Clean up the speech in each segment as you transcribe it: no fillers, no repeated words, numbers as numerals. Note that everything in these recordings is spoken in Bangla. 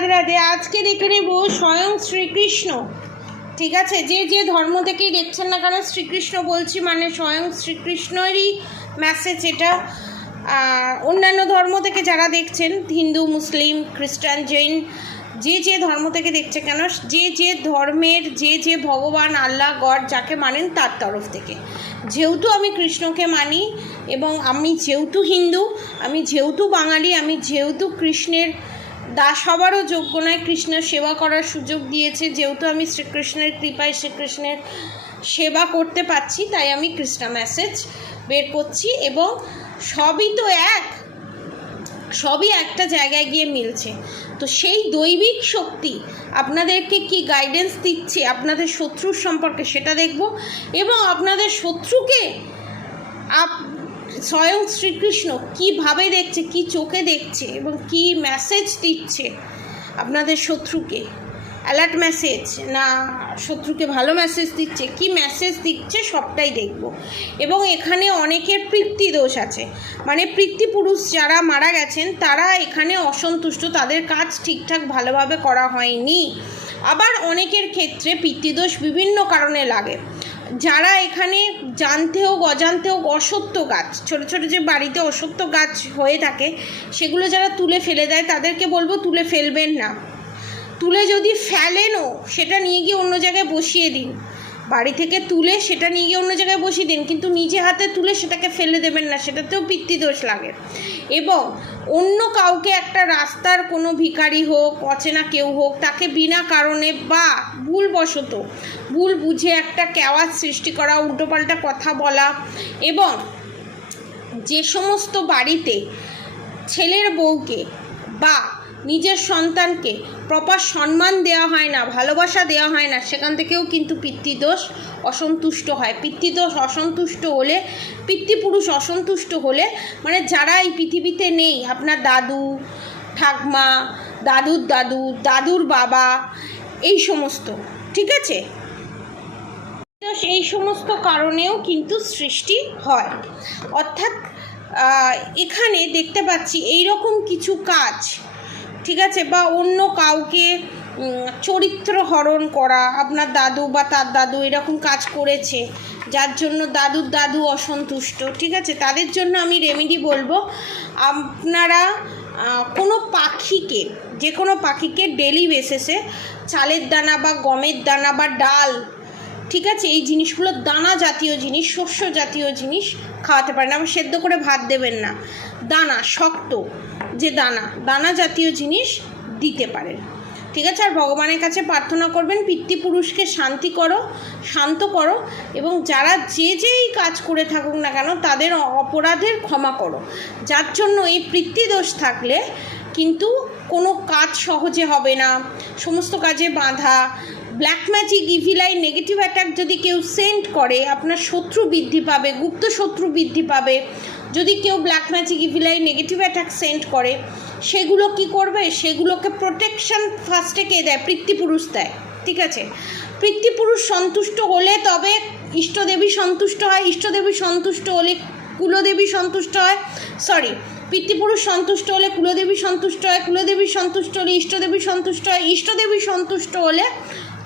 রাধে রাধে। আজকে দেখে নেব স্বয়ং শ্রীকৃষ্ণ, ঠিক আছে, যে যে ধর্ম থেকেই দেখছেন না কেন শ্রীকৃষ্ণ বলছি মানে স্বয়ং শ্রীকৃষ্ণেরই মেসেজ এটা। অন্যান্য ধর্ম থেকে যারা দেখছেন, হিন্দু, মুসলিম, খ্রিস্টান, জৈন, যে যে ধর্ম থেকে দেখছে কেন, যে যে ধর্মের যে যে ভগবান, আল্লাহ, গড যাকে মানেন তার তরফ থেকে। যেহেতু আমি কৃষ্ণকে মানি এবং আমি যেহেতু হিন্দু, আমি যেহেতু বাঙালি, আমি যেহেতু কৃষ্ণের দাস হবারও যোগ্য নয়, কৃষ্ণের সেবা করার সুযোগ দিয়েছে, যেহেতু আমি শ্রীকৃষ্ণের কৃপায় শ্রীকৃষ্ণের সেবা করতে পারছি, তাই আমি কৃষ্ণ মেসেজ বের করছি। এবং সবই তো এক, সবই একটা জায়গায় গিয়ে মিলছে। তো সেই দৈবিক শক্তি আপনাদেরকে কি গাইডেন্স দিচ্ছে আপনাদের শত্রুর সম্পর্কে সেটা দেখব, এবং আপনাদের শত্রুকে স্বয়ং শ্রীকৃষ্ণ কীভাবে দেখছে, কি চোখে দেখছে এবং কি মেসেজ দিচ্ছে আপনাদের শত্রুকে, অ্যালার্ট মেসেজ না শত্রুকে ভালো মেসেজ দিচ্ছে, কি মেসেজ দিচ্ছে সবটাই দেখব। এবং এখানে অনেকের পিতৃদোষ আছে, মানে পিতৃপুরুষ যারা মারা গেছেন তারা এখানে অসন্তুষ্ট, তাদের কাজ ঠিকঠাক ভালোভাবে করা হয়নি। আবার অনেকের ক্ষেত্রে পিতৃদোষ বিভিন্ন কারণে লাগে। যারা এখানে জানতে হোক অজান্তে হোক অসত্য গাছ, ছোটো ছোটো যে বাড়িতে অসত্য গাছ হয়ে থাকে সেগুলো যারা তুলে ফেলে দেয় তাদেরকে বলবো তুলে ফেলবেন না। তুলে যদি ফেলেনও সেটা নিয়ে গিয়ে অন্য জায়গায় বসিয়ে দিন, বাড়ি থেকে তুলে সেটা নিয়ে গিয়ে অন্য জায়গায় বসিয়ে দিন, কিন্তু নিজে হাতে তুলে সেটাকে ফেলে দেবেন না, সেটাতেও পিতৃদোষ লাগে। এবং অন্য কাউকে, একটা রাস্তার কোনো ভিখারি হোক, অচেনা কেউ হোক, তাকে বিনা কারণে বা ভুলবশত ভুল বুঝে একটা কেওয়াজ সৃষ্টি করা, উল্টোপাল্টা কথা বলা, এবং যে সমস্ত বাড়িতে ছেলের বউকে বা নিজের সন্তানকে প্রপার সম্মান দেওয়া হয় না, ভালোবাসা দেওয়া হয় না, সেখান থেকেও কিন্তু পিতৃদোষ অসন্তুষ্ট হয়। পিতৃদোষ অসন্তুষ্ট হলে, পিতৃপুরুষ অসন্তুষ্ট হলে, মানে যারা এই পৃথিবীতে নেই, আপনার দাদু ঠাকমা, দাদুর দাদু, দাদুর বাবা, এই সমস্ত, ঠিক আছে, এই সমস্ত কারণেও কিন্তু সৃষ্টি হয়। অর্থাৎ এখানে দেখতে পাচ্ছি এই রকম কিছু কাজ, ঠিক আছে, বা অন্য কাউকে চরিত্র হরণ করা, আপনার দাদু বা তার দাদু এরকম কাজ করেছে যার জন্য দাদুর দাদু অসন্তুষ্ট, ঠিক আছে, তাদের জন্য আমি রেমেডি বলবো। আপনারা কোনো পাখিকে, যে কোনো পাখিকে ডেলি বেসিসে চালের দানা বা গমের দানা বা ডাল, ঠিক আছে, এই জিনিসগুলো দানা জাতীয় জিনিস, শস্য জাতীয় জিনিস খাওয়াতে পারেন। আবার সেদ্ধ করে ভাত দেবেন না, দানা, শক্ত যে দানা, দানা জাতীয় জিনিস দিতে পারেন, ঠিক আছে। আর ভগবানের কাছে প্রার্থনা করবেন পিতৃপুরুষকে শান্তি করো, শান্ত করো, এবং যারা যে যেই কাজ করে থাকুক না কেন তাদের অপরাধের ক্ষমা করো। যার জন্য এই পিতৃদোষ থাকলে কিন্তু কোনো কাজ সহজে হবে না, সমস্ত কাজে বাধা। Black magic, evil I, negative attack যদি কেউ সেন্ড করে আপনার শত্রু বৃদ্ধি পাবে, গুপ্ত শত্রু বৃদ্ধি পাবে। যদি কেউ black magic, evil I, negative attack send করে, সেগুলো কি করবে, সেগুলোকে প্রোটেকশন ফার্স্টে কে দেয়, পিতৃপুরুষ দেয়, ঠিক আছে। পিতৃপুরুষ সন্তুষ্ট হলে তবে ইষ্টদেবী সন্তুষ্ট হয়, ইষ্টদেবী সন্তুষ্ট হলে কুলদেবী সন্তুষ্ট হয়, পিতৃপুরুষ সন্তুষ্ট হলে কুলদেবী সন্তুষ্ট হয়, কুলদেবী সন্তুষ্ট হলে ইষ্টদেবী সন্তুষ্ট হয়, ইষ্টদেবী সন্তুষ্ট হলে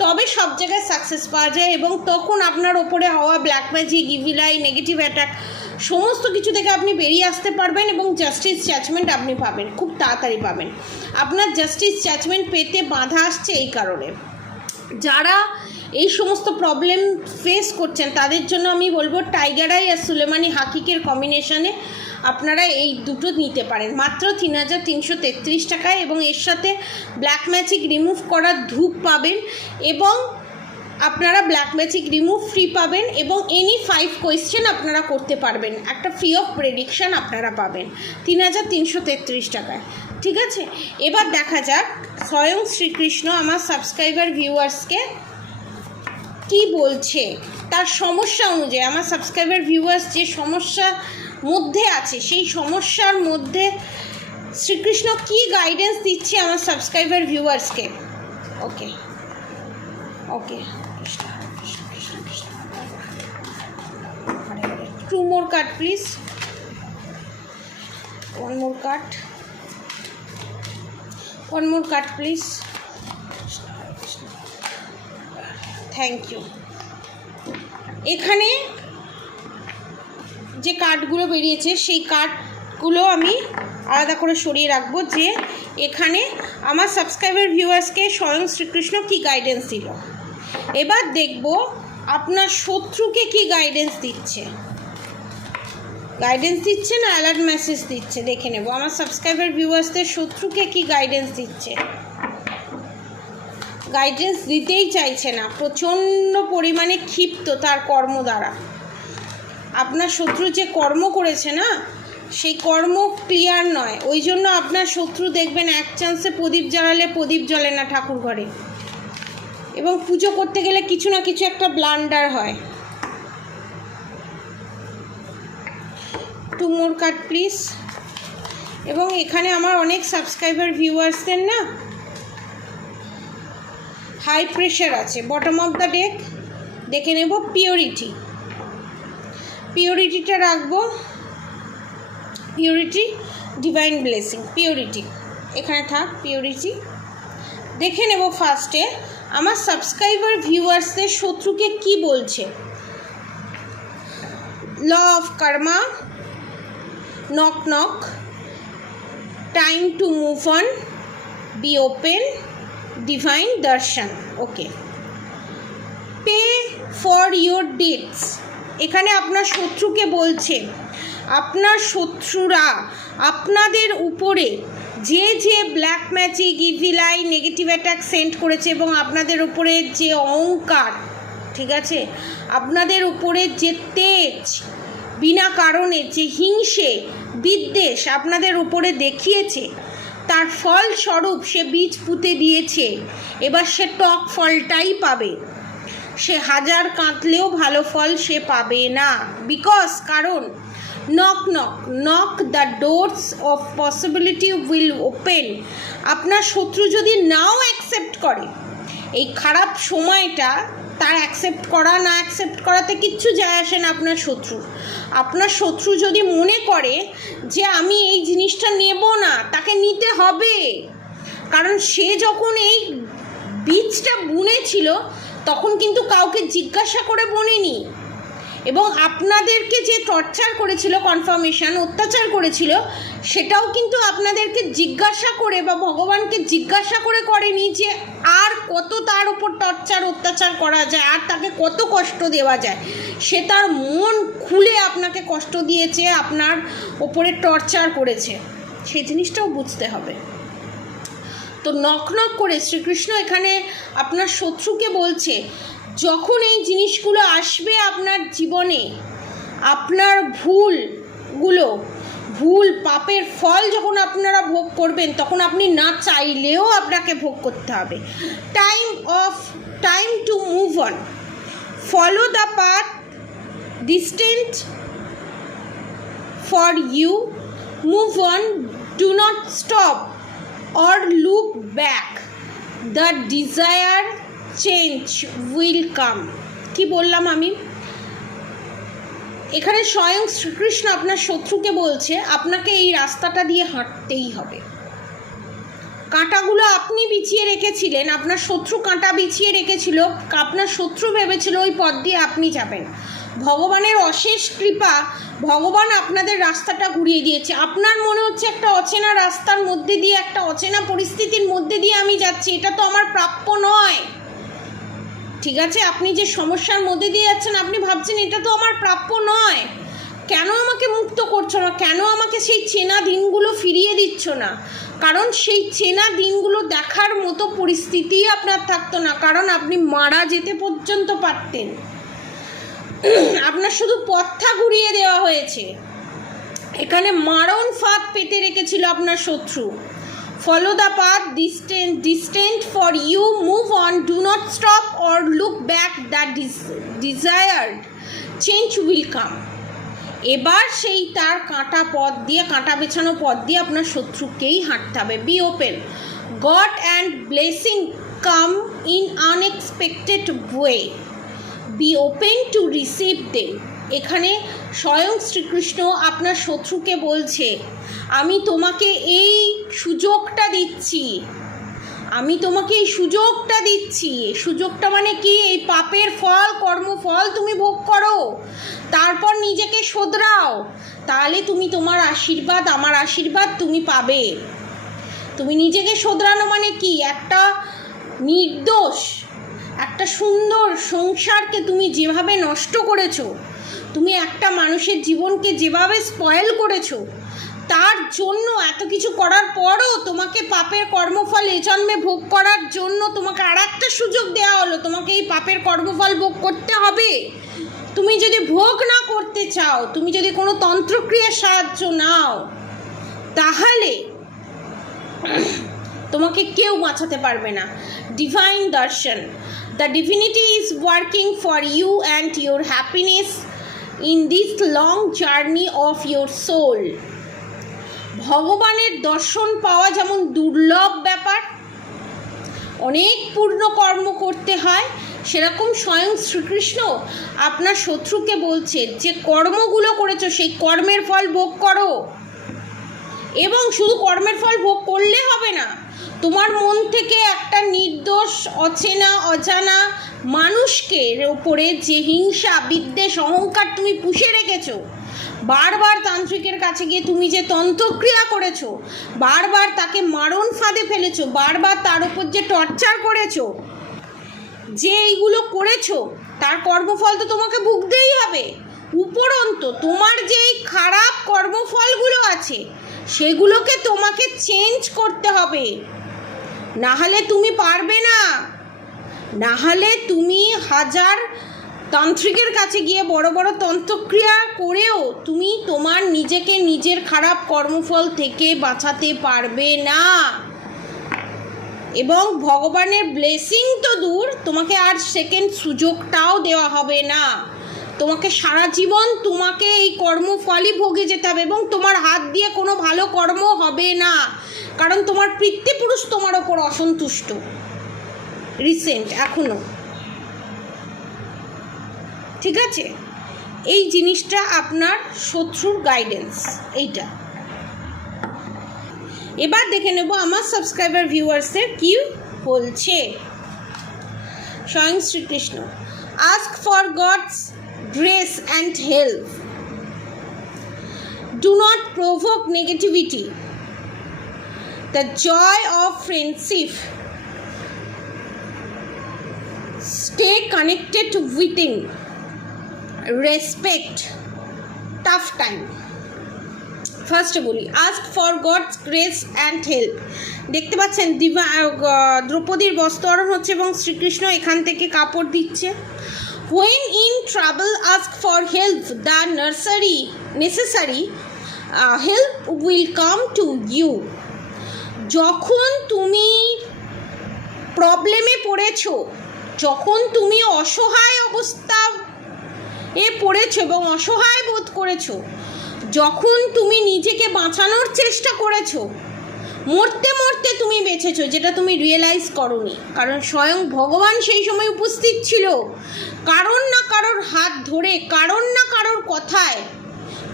তবে সব জায়গায় সাকসেস পাওয়া যায়। এবং তখন আপনার ওপরে হওয়া black magic, evil I, negative attack সমস্ত কিছু থেকে আপনি বেরিয়ে আসতে পারবেন এবং জাস্টিস জাজমেন্ট আপনি পাবেন, খুব তাড়াতাড়ি পাবেন। আপনার জাস্টিস জাজমেন্ট পেতে বাধা আসছে এই কারণে। যারা এই সমস্ত প্রবলেম ফেস করছেন তাদের জন্য আমি বলবো টাইগার আই আর সুলেমানি হাকিকের কম্বিনেশনে আপনারা এই দুটো নিতে পারেন মাত্র 3333 টাকায়, এবং এর সাথে ব্ল্যাক ম্যাজিক রিমুভ করার ধূপ পাবেন, এবং আপনারা ব্ল্যাক ম্যাজিক রিমুভ ফ্রি পাবেন, এবং এনি 5 কোয়েশ্চেন আপনারা করতে পারবেন, একটা ফ্রি অফ প্রেডিকশান আপনারা পাবেন 3333 টাকায়, ঠিক আছে। এবার দেখা যাক স্বয়ং শ্রীকৃষ্ণ আমার সাবস্ক্রাইবার ভিউয়ার্সকে কি বলছে, তার সমস্যা অনুযায়ী। আমার সাবস্ক্রাইবার ভিউয়ার্স যে সমস্যা মধ্যে আছে সেই সমস্যার মধ্যে শ্রীকৃষ্ণ কি গাইডেন্স দিচ্ছে আমার সাবস্ক্রাইবার ভিউয়ার্সকে। Okay okay, two more card please, one more card. one more card please. Thank you. এখানে যে কার্ডগুলো বেরিয়েছে সেই কার্ডগুলো আমি আলাদা করে সরিয়ে রাখবো, যে এখানে আমার সাবস্ক্রাইবার ভিউয়ার্সকে স্বয়ং শ্রীকৃষ্ণ কী গাইডেন্স দিল। এবার দেখব আপনার শত্রুকে কি গাইডেন্স দিচ্ছে, গাইডেন্স দিচ্ছে না অ্যালার্ট মেসেজ দিচ্ছে, দেখে নেব আমার সাবস্ক্রাইবার ভিউয়ার্সদের শত্রুকে কি গাইডেন্স দিচ্ছে। গাইডেন্স দিতেই চাইছে না, প্রচণ্ড পরিমাণে ক্ষিপ্ত তার কর্ম দ্বারা। আপনার শত্রু যে কর্ম করেছে না, সেই কর্ম ক্লিয়ার নয়, ওই জন্য আপনার শত্রু দেখবেন এক চান্সে প্রদীপ জ্বালালে প্রদীপ জ্বলে না ঠাকুর ঘরে, এবং পুজো করতে গেলে কিছু না কিছু একটা ব্লান্ডার হয়। 2 more কার্ড প্লিজ। এবং এখানে আমার অনেক সাবস্ক্রাইবার ভিউয়ার্সদের না হাই প্রেশার আছে। বটম অফ দ্য ডেক দেখে নেব পিওরিটি, পিওরিটিটা রাখবো, পিওরিটি ডিভাইন ব্লেসিং, পিওরিটি এখানে থাক। পিওরিটি দেখে নেব ফার্স্টে আমার সাবস্ক্রাইবার ভিউয়ার্সদের শত্রুকে কি বলছে। Law of karma, knock knock, time to move on, be open, divine darshan. Okay, pay for your deeds. এখানে আপনার শত্রুকে বলছে আপনার শত্রুরা আপনাদের উপরে যে যে black magic, evil I, negative attack send করেছে, এবং আপনাদের উপরে যে অহংকার, ঠিক আছে, আপনাদের উপরে যে তেজ, বিনা কারণে যে হিংসে বিদ্বেষ আপনাদের উপরে দেখিয়েছে, তার ফলস্বরূপ সে বীজ পুঁতে দিয়েছে। এবার সে টক ফলটাই পাবে, সে হাজার কাঁদলেও ভালো ফল সে পাবে না। বিকজ কারণ knock knock knock, the doors of possibility will open. আপনার শত্রু যদি নাও অ্যাকসেপ্ট করে এই খারাপ সময়টা, তার অ্যাকসেপ্ট করা না অ্যাকসেপ্ট করাতে কিচ্ছু যায় আসে না আপনার শত্রুর। আপনার শত্রু যদি মনে করে যে আমি এই জিনিসটা নেব না, তাকে নিতে হবে, কারণ সে যখন এই বীজটা বুনেছিল তখন কিন্তু কাউকে জিজ্ঞাসা করে বনেনি, এবং আপনাদেরকে যে টর্চার করেছিল, কনফার্মেশন অত্যাচার করেছিল, সেটাও কিন্তু আপনাদেরকে জিজ্ঞাসা করে বা ভগবানকে জিজ্ঞাসা করে করেনি যে আর কত তার উপর টর্চার অত্যাচার করা যায়, আর তাকে কত কষ্ট দেওয়া যায়। সে তার মন খুলে আপনাকে কষ্ট দিয়েছে, আপনার ওপরে টর্চার করেছে, সেই জিনিসটাও বুঝতে হবে। তো নক নক করে শ্রীকৃষ্ণ এখানে আপনার শত্রুকে বলছে, যখন এই জিনিসগুলো আসবে আপনার জীবনে, আপনার ভুল পাপের ফল যখন আপনারা ভোগ করবেন, তখন আপনি না চাইলেও আপনাকে ভোগ করতে হবে। Time to move on, follow the path distant for you, move on, do not stop or look back, the desire change will come। কি বললাম আমি? এখানে স্বয়ং শ্রীকৃষ্ণ আপনার শত্রুকে বলছে আপনাকে এই রাস্তাটা দিয়ে হাঁটতেই হবে। কাঁটাগুলো আপনি বিছিয়ে রেখেছিলেন, আপনার শত্রু কাঁটা বিছিয়ে রেখেছিল, আপনার শত্রু ভেবেছিল ওই পথ দিয়ে আপনি যাবেন। ভগবানের অশেষ কৃপা, ভগবান আপনাদের রাস্তাটা ঘুরিয়ে দিয়েছে। আপনার মনে হচ্ছে একটা অচেনা রাস্তার মধ্যে দিয়ে, একটা অচেনা পরিস্থিতির মধ্যে দিয়ে আমি যাচ্ছি, এটা তো আমার প্রাপ্য নয়, ঠিক আছে? আপনি যে সমস্যার মধ্যে দিয়ে যাচ্ছেন, আপনি ভাবছেন এটা তো আমার প্রাপ্য নয়, কেন আমাকে মুক্ত করছো না, কেন আমাকে সেই চেনা দিনগুলো ফিরিয়ে দিচ্ছ না? কারণ সেই চেনা দিনগুলো দেখার মতো পরিস্থিতি আপনার থাকতো না, কারণ আপনি মারা যেতে পর্যন্ত পারতেন। আপনার শুধু পথটা ঘুরিয়ে দেওয়া হয়েছে। এখানে মারণ ফাঁদ পেতে রেখেছিল আপনার শত্রু। Follow the path distant for you, move on, do not stop or look back, the desired change will come. এবার সেই তার কাঁটা পথ দিয়ে, কাঁটা বেছানো পথ দিয়ে আপনার শত্রুকেই হাঁটতে হবে। Be open, god and blessing come in unexpected way, be open to receive them. এখানে স্বয়ং শ্রীকৃষ্ণ আপনার শত্রুকে বলছে আমি তোমাকে এই সুযোগটা দিচ্ছি, আমি তোমাকে এই সুযোগটা দিচ্ছি। এই সুযোগটা মানে কি? এই পাপের ফল, কর্মফল তুমি ভোগ করো, তারপর নিজেকে শোধরাও, তাহলে তুমি তোমার আশীর্বাদ, আমার আশীর্বাদ তুমি পাবে। তুমি নিজেকে শোধরানো মানে কি? একটা নির্দোষ, একটা সুন্দর সংসারকে তুমি যেভাবে নষ্ট করেছো, তুমি একটা মানুষের জীবনকে যেভাবে স্পয়েল করেছো, তার জন্য এত কিছু করার পরও তোমাকে পাপের কর্মফল এ জন্মে ভোগ করার জন্য তোমাকে আর একটা সুযোগ দেওয়া হলো, তোমাকে এই পাপের কর্মফল ভোগ করতে হবে। তুমি যদি ভোগ না করতে চাও, তুমি যদি কোনো তন্ত্রক্রিয়ার সাহায্য নাও, তাহলে তোমাকে কেউ বাঁচাতে পারবে না। Divine darshan, the divinity is working for you and your happiness in this long journey of your soul. ভগবানের দর্শন পাওয়া যেমন দুর্লভ ব্যাপার, অনেক পূর্ণ কর্ম করতে হয়, সেরকম স্বয়ং শ্রীকৃষ্ণ আপনার শত্রুকে বলছেন যে কর্মগুলো করেছো সেই কর্মের ফল ভোগ করো। এবং শুধু কর্মের ফল ভোগ করলে হবে না, তোমার মন থেকে একটা নির্দোষ, অচেনা, অজানা মানুষকে ওপরে যে হিংসা, বিদ্বেষ, অহংকার তুমি পুষে রেখেছো, বারবার তান্ত্রিকের কাছে গিয়ে তুমি যে তন্ত্রক্রিয়া করেছো, বারবার তাকে মারণ ফাঁদে ফেলেছো, বারবার তার উপর যে টর্চার করেছো, যে এইগুলো করেছো, তার কর্মফল তো তোমাকে ভুগতেই হবে। উপরন্তু তোমার যে এই খারাপ কর্মফলগুলো আছে সেগুলোকে তোমাকে চেঞ্জ করতে হবে, না হলে তুমি পারবে না। না হলে তুমি হাজার তান্ত্রিকের কাছে গিয়ে বড় বড় তন্ত্রক্রিয়া করেও তুমি তোমার নিজেকে নিজের খারাপ কর্মফল থেকে বাঁচাতে পারবে না। এবং ভগবানের ব্লেসিং তো দূর, তোমাকে আর সেকেন্ড সুযোগটাও দেওয়া হবে না। তোমাকে সারা জীবন তোমাকে এই কর্মফলই ভোগে যেতে হবে, এবং তোমার হাত দিয়ে কোনো ভালো কর্ম হবে না, কারণ তোমার পিতৃপুরুষ তোমার ওপর অসন্তুষ্ট রিসেন্ট এখনো। ঠিক আছে, এই জিনিসটা আপনার শত্রুর গাইডেন্স এইটা। এবার দেখে নেব আমার সাবস্ক্রাইবার ভিউয়ার্সের কি বলছে। স্বয়ং Shri Krishna, ask for god's grace and help. Do not provoke negativity. The joy of friendship. Stay connected within. Respect. Tough time. ফার্স্টে বলি, ask for gods grace and help. দেখতে পাচ্ছেন দ্রৌপদীর বস্ত্রহরণ হচ্ছে এবং শ্রীকৃষ্ণ এখান থেকে কাপড় দিচ্ছে। When in trouble, ask for help. The necessary help will come to you. যখন তুমি প্রবলেমে পড়েছো, যখন তুমি অসহায় অবস্থা পড়েছো এবং অসহায় বোধ করেছো, যখন তুমি নিজেকে বাঁচানোর চেষ্টা করেছো, মরতে মরতে তুমি বেঁচেছো, যেটা তুমি রিয়েলাইজ করোনি, কারণ স্বয়ং ভগবান সেই সময় উপস্থিত ছিল। কারণ না কারোর হাত ধরে, কারণ না কারোর কথায়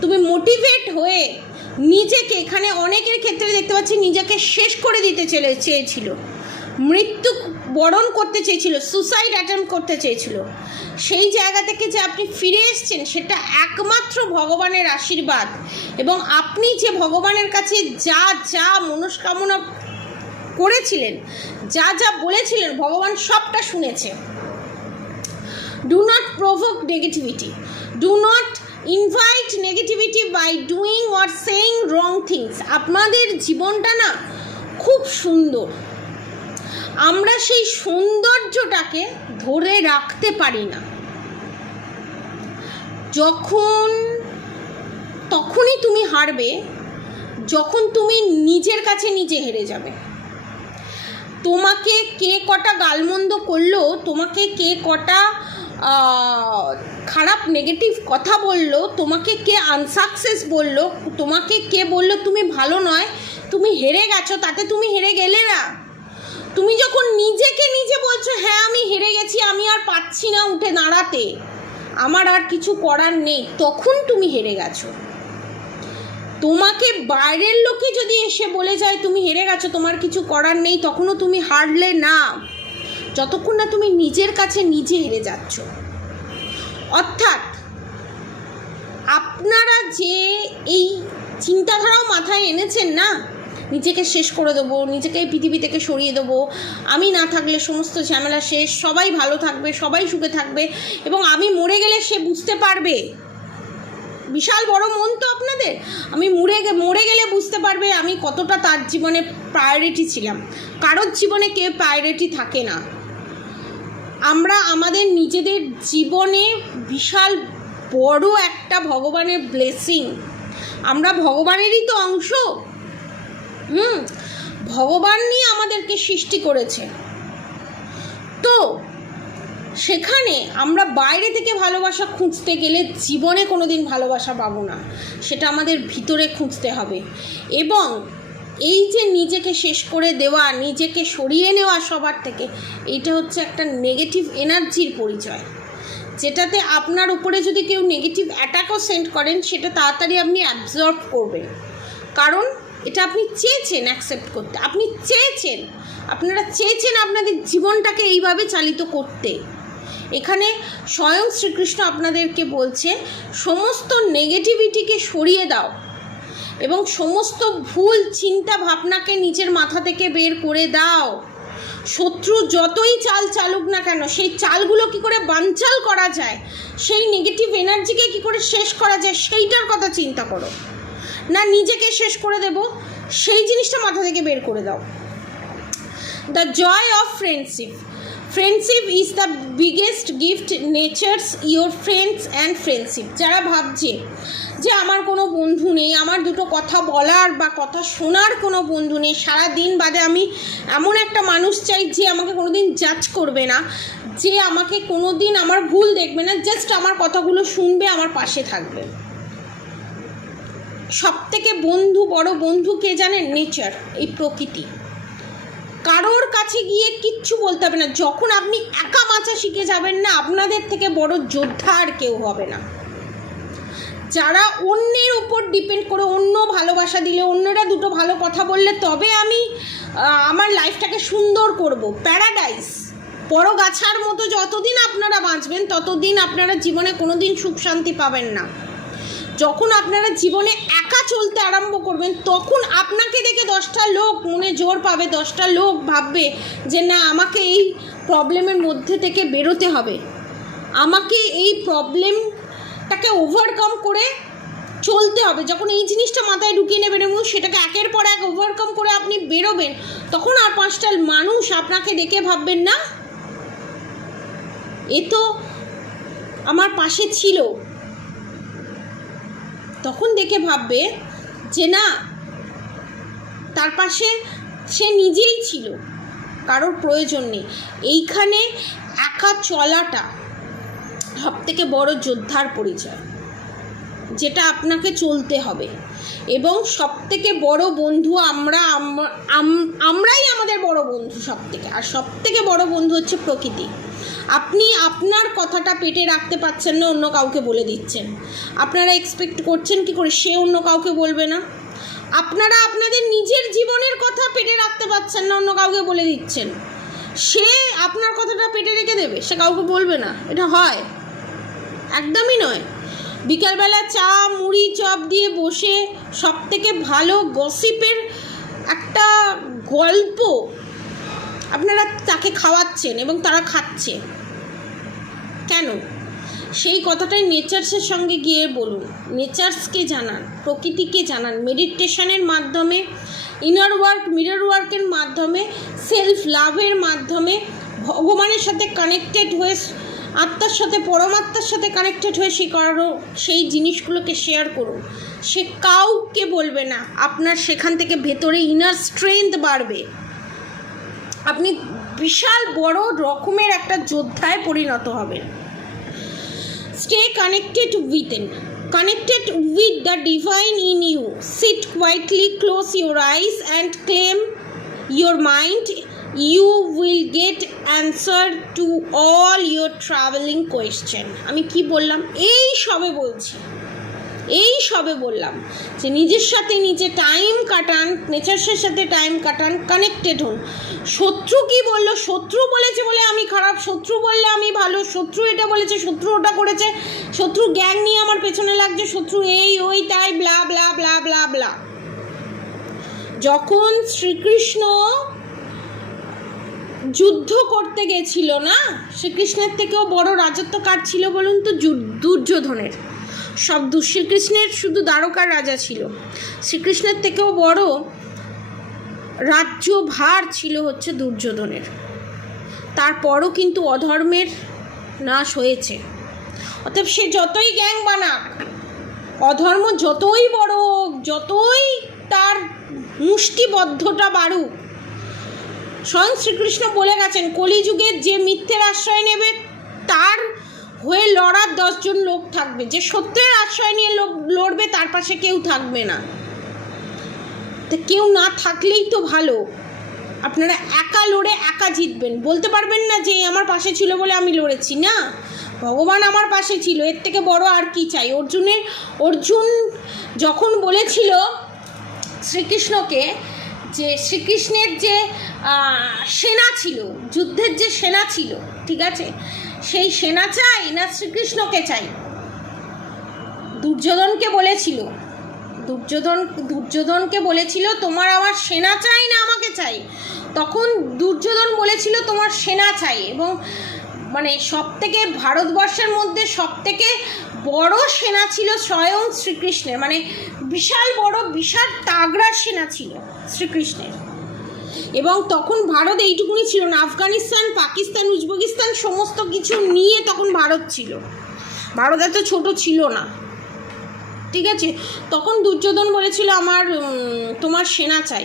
তুমি মোটিভেট হয়ে নিজেকে, এখানে অনেকের ক্ষেত্রে দেখতে পাচ্ছি নিজেকে শেষ করে দিতে চেয়েছিল, মৃত্যু বরণ করতে চেয়েছিল, সুসাইড অ্যাটেম্প করতে চেয়েছিল। সেই জায়গা থেকে যে আপনি ফিরে এসছেন সেটা একমাত্র ভগবানের আশীর্বাদ, এবং আপনি যে ভগবানের কাছে যা যা মনস্কামনা করেছিলেন, যা যা বলেছিলেন, ভগবান সবটা শুনেছে। Do not provoke negativity, do not invite negativity by doing or saying wrong things. আপনাদের জীবনটা না খুব সুন্দর, আমরা সেই সৌন্দর্যটাকে ধরে রাখতে পারি না। তখনই তুমি হারবে যখন তুমি নিজের কাছে নিজে হেরে যাবে। তোমাকে কে কটা গালমন্দ করলো, তোমাকে কে কটা খারাপ নেগেটিভ কথা বললো, তোমাকে কে আনসাকসেস বললো, তোমাকে কে বললো তুমি ভালো নয়, তুমি হেরে গেছো, তাতে তুমি হেরে গেলে না। তুমি যখন নিজেকে নিজে বলছো হ্যাঁ আমি হেরে গেছি, আমি আর পাচ্ছি না উঠে দাঁড়াতে, আমার আর কিছু করার নেই, তখন তুমি হেরে গেছো। তোমাকে বাইরের লোকে যদি এসে বলে যায় তুমি হেরে গেছো, তোমার কিছু করার নেই, তখনও তুমি হারলে না, যতক্ষণ না তুমি নিজের কাছে নিজে হেরে যাচ্ছ। অর্থাৎ আপনারা যে এই চিন্তাধারাও মাথায় এনেছেন না, নিজেকে শেষ করে দেবো, নিজেকে এই পৃথিবী থেকে সরিয়ে দেবো, আমি না থাকলে সমস্ত ঝামেলা শেষ, সবাই ভালো থাকবে, সবাই সুখে থাকবে, এবং আমি মরে গেলে সে বুঝতে পারবে, বিশাল বড় মন তো আপনাদের, আমি মরে গেলে বুঝতে পারবে আমি কতটা তার জীবনে প্রায়োরিটি ছিলাম। কারোর জীবনে কেউ প্রায়োরিটি থাকে না। আমরা আমাদের নিজেদের জীবনে বিশাল বড় একটা ভগবানের ব্লেসিং, আমরা ভগবানেরই তো অংশ। ভগবানই আমাদেরকে সৃষ্টি করেছে, তো সেখানে আমরা বাইরে থেকে ভালোবাসা খুঁজতে গেলে জীবনে কোনো দিন ভালোবাসা পাবো না, সেটা আমাদের ভিতরে খুঁজতে হবে। এবং এই যে নিজেকে শেষ করে দেওয়া, নিজেকে সরিয়ে নেওয়া সবার থেকে, এইটা হচ্ছে একটা নেগেটিভ এনার্জির পরিচয়, যেটাতে আপনার উপরে যদি কেউ নেগেটিভ অ্যাটাকও সেন্ড করেন, সেটা তাড়াতাড়ি আপনি অ্যাবজর্ব করবেন, কারণ এটা আপনি চেয়েছেন অ্যাকসেপ্ট করতে, আপনি চেয়েছেন, আপনারা চেয়েছেন আপনাদের জীবনটাকে এইভাবে চালিত করতে। এখানে স্বয়ং শ্রীকৃষ্ণ আপনাদেরকে বলছে সমস্ত নেগেটিভিটিকে সরিয়ে দাও এবং সমস্ত ভুল চিন্তা ভাবনাকে নিজের মাথা থেকে বের করে দাও। শত্রু যতই চাল চালুক না কেন, সেই চালগুলো কি করে বানচাল করা যায়, সেই নেগেটিভ এনার্জিকে কি করে শেষ করা যায়, সেইটার কথা চিন্তা করো না। নিজেকে শেষ করে দেব সেই জিনিসটা মাথা থেকে বের করে দাও। The joy of friendship, friendship is the biggest gift nature's your friends and friendship. যারা ভাবছে যে আমার কোনো বন্ধু নেই, আমার দুটো কথা বলার বা কথা শোনার কোনো বন্ধু নেই, সারা দিন বাদে আমি এমন একটা মানুষ চাই যে আমাকে কোনো দিন জাজ করবে না, যে আমাকে কোনো দিন আমার ভুল দেখবে না, জাস্ট আমার কথাগুলো শুনবে, আমার পাশে থাকবে। সব থেকে বড় বন্ধু কে জানেন? নেচার, এই প্রকৃতি। কারোর কাছে গিয়ে কিচ্ছু বলতে হবে না। যখন আপনি একা বাঁচা শিখে যাবেন না, আপনাদের থেকে বড় যোদ্ধা আর কেউ হবে না। যারা অন্যের উপর ডিপেন্ড করে, অন্য ভালোবাসা দিলে, অন্যরা দুটো ভালো কথা বললে তবে আমি আমার লাইফটাকে সুন্দর করব, প্যারাডাইস পরগাছার মতো যতদিন আপনারা বাঁচবেন ততদিন আপনারা জীবনে কোনো দিন সুখ শান্তি পাবেন না। যখন আপনারা জীবনে একা চলতে আরম্ভ করবেন, তখন আপনাকে দেখে 10টা লোক মনে জোর পাবে, 10টা লোক ভাববে যে না, আমাকে এই প্রবলেমের মধ্যে থেকে বেরোতে হবে, আমাকে এই প্রবলেমটাকে ওভারকাম করে চলতে হবে। যখন এই জিনিসটা মাথায় ঢুকিয়ে নেবেন এবং সেটাকে একের পর এক ওভারকাম করে আপনি বেরোবেন, তখন আর 5টা মানুষ আপনাকে দেখে ভাববেন না এ তো আমার পাশে ছিল, তখন দেখে ভাববে যে না, তার পাশে সে নিজেই ছিল, কারোর প্রয়োজন নেই। এইখানে একা চলাটা সব থেকে বড় যোদ্ধার পরিচয়, যেটা আপনাকে চলতে হবে। এবং সব থেকে বড় বন্ধু আমরাই আমাদের বড় বন্ধু সব থেকে, আর সব থেকে বড় বন্ধু হচ্ছে প্রকৃতি। আপনি আপনার কথাটা পেটে রাখতে পারছেন না, অন্য কাউকে বলে দিচ্ছেন। আপনারা এক্সপেক্ট করছেন কি করে সে অন্য কাউকে বলবে না? আপনারা আপনাদের নিজের জীবনের কথা পেটে রাখতে পারছেন না, অন্য কাউকে বলে দিচ্ছেন। সে আপনার কথাটা পেটে রেখে দেবে, সে কাউকে বলবে না। এটা হয়? একদমই নয়। বিকালবেলা চা মুড়ি চপ দিয়ে বসে সব থেকে ভালো গসিপের একটা গল্প আপনারা তাকে খাওয়াচ্ছেন এবং তারা খাচ্ছে কেন? সেই কথাটাই নেচার্সের সঙ্গে গিয়ে বলুন, নেচার্সকে জানান, প্রকৃতিকে জানান। মেডিটেশনের মাধ্যমে, ইনার ওয়ার্ক, মিরর ওয়ার্কের মাধ্যমে, সেলফ লাভের মাধ্যমে ভগবানের সাথে কানেক্টেড হয়ে, আত্মার সাথে, পরমাত্মার সাথে কানেক্টেড হয়ে সেই জিনিসগুলোকে শেয়ার করুন। সে কাউকে বলবে না, আপনার সেখান থেকে ভেতরে ইনার স্ট্রেংথ বাড়বে, আপনি বিশাল বড় রকমের একটা যোদ্ধায় পরিণত হবেন। Stay connected with the divine in you. Sit quietly, close your eyes and claim your mind. You will get answer to all your traveling question. আমি কি বললাম? এই সবে বলছি, এই সবে বললাম যে নিজের সাথে নিজে টাইম কাটান, নেচারের সাথে টাইম কাটান, কানেক্টেড হন। শত্রু কি বললো, শত্রু বলেছে বলে আমি খারাপ, শত্রু বললে আমি ভালো, শত্রু এটা বলেছে, শত্রু ওটা করেছে, শত্রু গ্যাং নিয়ে আমার পেছনে লাগছে, শত্রু এই ওই তাই ব্লা ব্লা ব্লা ব্লা ব্লা। যখন শ্রীকৃষ্ণ যুদ্ধ করতে গেছিল না, শ্রীকৃষ্ণের থেকেও বড় রাজত্ব কার ছিল বলুন তো? দুর্যোধনের। সব শ্রীকৃষ্ণের শুধু দ্বারকার রাজা ছিল, শ্রীকৃষ্ণের থেকেও বড় রাজ্যভার ছিল হচ্ছে দুর্যোধনের। তারপরও কিন্তু অধর্মের নাশ হয়েছে। অতএব সে যতই গ্যাং বানাক, অধর্ম যতই বড় হোক, যতই তার মুষ্টিবদ্ধটা বাড়ুক, স্বয়ং শ্রীকৃষ্ণ বলে গেছেন কলিযুগের যে মিথ্যের আশ্রয় নেবে তার হয়ে লড়ার 10 জন লোক থাকবে, যে সত্যের আশ্রয় নিয়ে লড়বে তার পাশে কেউ থাকবে না। তো কেউ না থাকলেই তো ভালো। আপনারা একা লড়ে একা জিতবেন, বলতে পারবেন না যে আমার পাশে ছিল বলে আমি লড়েছি। না, ভগবান আমার পাশে ছিল, এর থেকে বড় আর কি চাই। অর্জুন যখন বলেছিল শ্রীকৃষ্ণকে যে শ্রীকৃষ্ণের যে সেনা ছিল, যুদ্ধের যে সেনা ছিল, ঠিক আছে, সেই সেনা চাই না শ্রীকৃষ্ণকে চাই? দুর্যোধনকে বলেছিল তোমার আমার সেনা চাই না আমাকে চাই? তখন দুর্যোধন বলেছিল তোমার সেনা চাই। এবং মানে সবথেকে ভারতবর্ষের মধ্যে সবথেকে বড় সেনা ছিল স্বয়ং শ্রীকৃষ্ণের, মানে বিশাল বড় বিশাল তাগড়া সেনা ছিল শ্রীকৃষ্ণের। এবং তখন ভারত এইটুকুনি ছিল না, আফগানিস্তান, পাকিস্তান, উজবেকিস্তান সমস্ত কিছু নিয়ে তখন ভারত ছিল। ভারত এত ছোট ছিল না, ঠিক আছে। তখন দুর্যোধন বলেছিল তোমার সেনা চাই,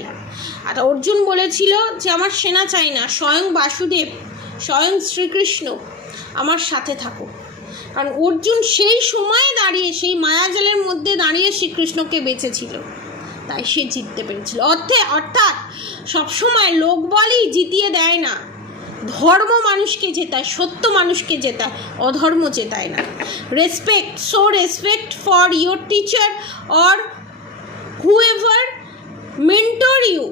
আর অর্জুন বলেছিল যে আমার সেনা চাই না, স্বয়ং বাসুদেব, স্বয়ং শ্রীকৃষ্ণ আমার সাথে থাকো। কারণ অর্জুন সেই সময়ে দাঁড়িয়ে, সেই মায়াজালের মধ্যে দাঁড়িয়ে শ্রীকৃষ্ণকে বেঁচেছিল, তাই সে জিততে পেরেছিল। অর্থাৎ সবসময় লোকবলই জিতিয়ে দেয় না, ধর্ম মানুষকে জেতায়, সত্য মানুষকে জেতায়, অধর্ম জেতায় না। Respect for your teacher or whoever mentor you.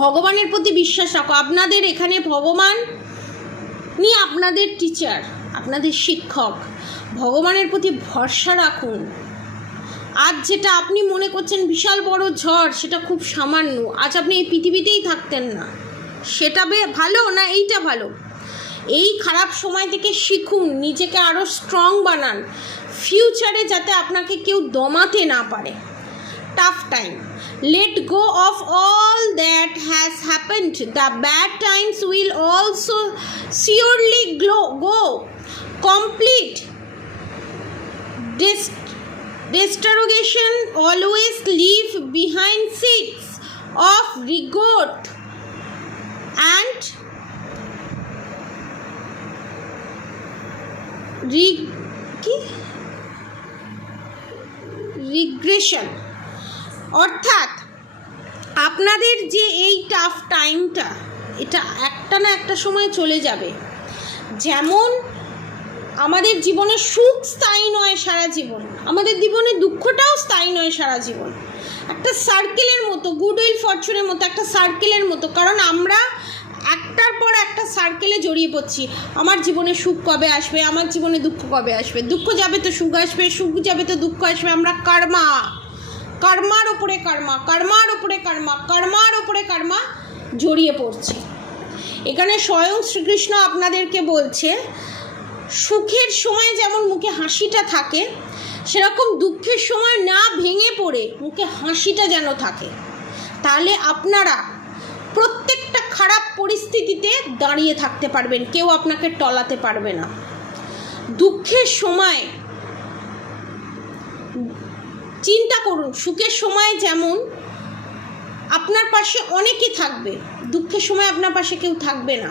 ভগবানের প্রতি বিশ্বাস রাখো। আপনাদের এখানে ভগবান নি আপনাদের টিচার, আপনাদের শিক্ষক। ভগবানের প্রতি ভরসা রাখুন। আজ যেটা আপনি মনে করছেন বিশাল বড় ঝড়, সেটা খুব সামান্য। আজ আপনি এই পৃথিবীতেই থাকতেন না, সেটা ভালো না এইটা ভালো? এই খারাপ সময় থেকে শিখুন, নিজেকে আরও স্ট্রং বানান, ফিউচারে যাতে আপনাকে কেউ দমাতে না পারে। Tough time, let go of all that has happened. The bad times will also surely go. Complete deterioration always leave behind seeds of regret and regression. অর্থাৎ আপনাদের যে এই টাফ টাইমটা, এটা একটা না একটা সময় চলে যাবে। যেমন আমাদের জীবনে সুখ স্থায়ী নয় সারা জীবন, আমাদের জীবনে দুঃখটাও স্থায়ী নয় সারা জীবন। একটা সার্কেলের মতো, গুডউইল ফরচুনের মতো, একটা সার্কেলের মতো। কারণ আমরা একটার পর একটা সার্কেলে জড়িয়ে পড়ছি। আমার জীবনে সুখ কবে আসবে, আমার জীবনে দুঃখ কবে আসবে, দুঃখ যাবে তো সুখ আসবে, সুখ যাবে তো দুঃখ আসবে। আমরা কর্মার ওপরে কর্মা জড়িয়ে পড়ছে। এখানে স্বয়ং শ্রীকৃষ্ণ আপনাদেরকে বলছে, সুখের সময় যেমন মুখে হাসিটা থাকে, সেরকম দুঃখের সময় না ভেঙে পড়ে মুখে হাসিটা যেন থাকে। তাহলে আপনারা প্রত্যেকটা খারাপ পরিস্থিতিতে দাঁড়িয়ে থাকতে পারবেন, কেউ আপনাকে টলাতে পারবে না। দুঃখের সময় চিন্তা করুন, সুখের সময় যেমন আপনার পাশে অনেকে থাকবে, দুঃখের সময় আপনার পাশে কেউ থাকবে না।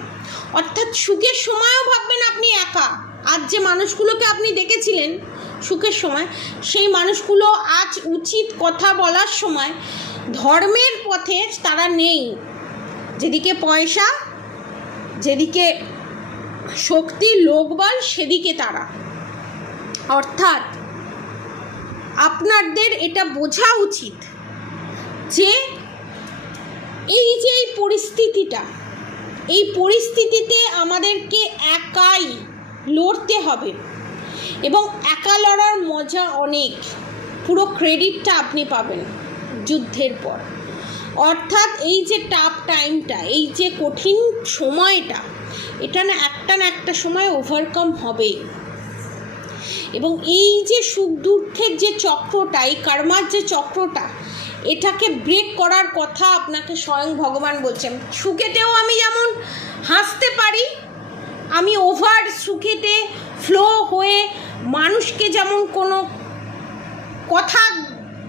অর্থাৎ সুখের সময়ও ভাববেন আপনি একা। আজ যে মানুষগুলোকে আপনি দেখেছিলেন সুখের সময়, সেই মানুষগুলো আজ উচিত কথা বলার সময় ধর্মের পথে তারা নেই। যেদিকে পয়সা, যেদিকে শক্তি, লোকবল, সেদিকে তারা। অর্থাৎ আপনাদের এটা বোঝা উচিত যে এই যে এই পরিস্থিতিতে আমাদেরকে একাই লড়তে হবে, এবং একা লড়ার মজা অনেক। পুরো ক্রেডিটটা আপনি পাবেন যুদ্ধের পর। অর্থাৎ এই যে টাফ টাইমটা, এই যে কঠিন সময়টা, এটা না একটা সময় ওভারকাম হবে। এবং এই যে সুখ দুঃখের যে চক্রটা, এই কর্মার যে চক্রটা, এটাকে ব্রেক করার কথা আপনাকে স্বয়ং ভগবান বলছেন। সুখেতেও আমি যেমন হাসতে পারি, আমি ওভার সুখেতে ফ্লো হয়ে মানুষকে যেমন কোনো কথা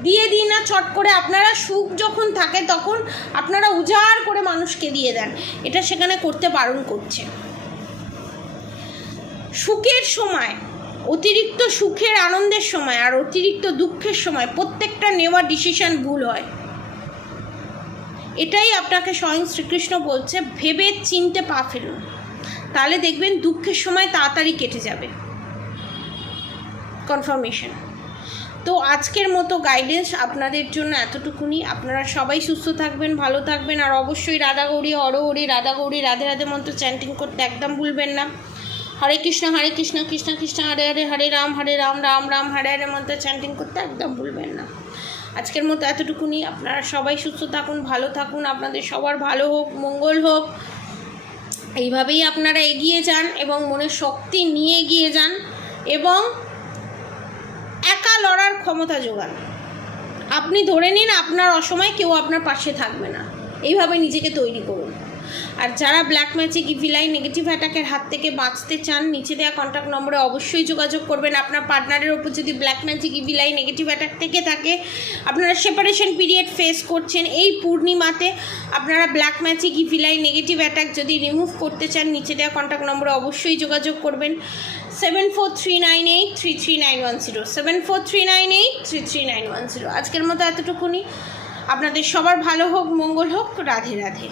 দিয়ে দিই না চট করে। আপনারা সুখ যখন থাকে তখন আপনারা উজাড় করে মানুষকে দিয়ে দেন, এটা সেখানে করতে বারণ করছে। সুখের সময়, অতিরিক্ত সুখের আনন্দের সময় আর অতিরিক্ত দুঃখের সময় প্রত্যেকটা নেওয়া ডিসিশন ভুল হয়। এটাই আপনাকে স্বয়ং শ্রীকৃষ্ণ বলছে, ভেবে চিনতে পা ফেলুন, তাহলে দেখবেন দুঃখের সময় তাড়াতাড়ি কেটে যাবে। কনফার্মেশন। তো আজকের মতো গাইডেন্স আপনাদের জন্য এতটুকুনি। আপনারা সবাই সুস্থ থাকবেন, ভালো থাকবেন, আর অবশ্যই রাধা গৌরী হরি রাধা গৌরী রাধে রাধে মন্ত্র চ্যান্টিং করতে একদম ভুলবেন না। হরে কৃষ্ণ কৃষ্ণ কৃষ্ণ হরে হরে, হরে রাম রাম রাম হরে হরে মন্ত্র চ্যান্টিং করতে একদম ভুলবেন না। আজকের মতো এতটুকুনি। আপনারা সবাই সুস্থ থাকুন, ভালো থাকুন, আপনাদের সবার ভালো হোক, মঙ্গল হোক। এইভাবেই আপনারা এগিয়ে যান এবং মনের শক্তি নিয়ে এগিয়ে যান, এবং একা লড়ার ক্ষমতা জোগান। আপনি ধরে নিন আপনার অসময়ে কেউ আপনার পাশে থাকবে না, এইভাবে নিজেকে তৈরি করুন। আর যারা ব্ল্যাক ম্যাজিক ইভিলাই নেগেটিভ অ্যাটাকের হাত থেকে বাঁচতে চান, নিচে দেওয়া কন্ট্যাক্ট নম্বরে অবশ্যই যোগাযোগ করবেন। আপনার পার্টনারের ওপর যদি black magic evil eye negative attack থেকে থাকে, আপনারা সেপারেশন পিরিয়ড ফেস করছেন, এই পূর্ণিমাতে আপনারা black magic evil eye negative attack যদি রিমুভ করতে চান, নিচে দেওয়া কন্ট্যাক্ট নম্বরে অবশ্যই যোগাযোগ করবেন। 7439833910 7439833910। আজকের মতো এতটুকুনি। আপনাদের সবার ভালো হোক, মঙ্গল হোক, রাধে রাধে।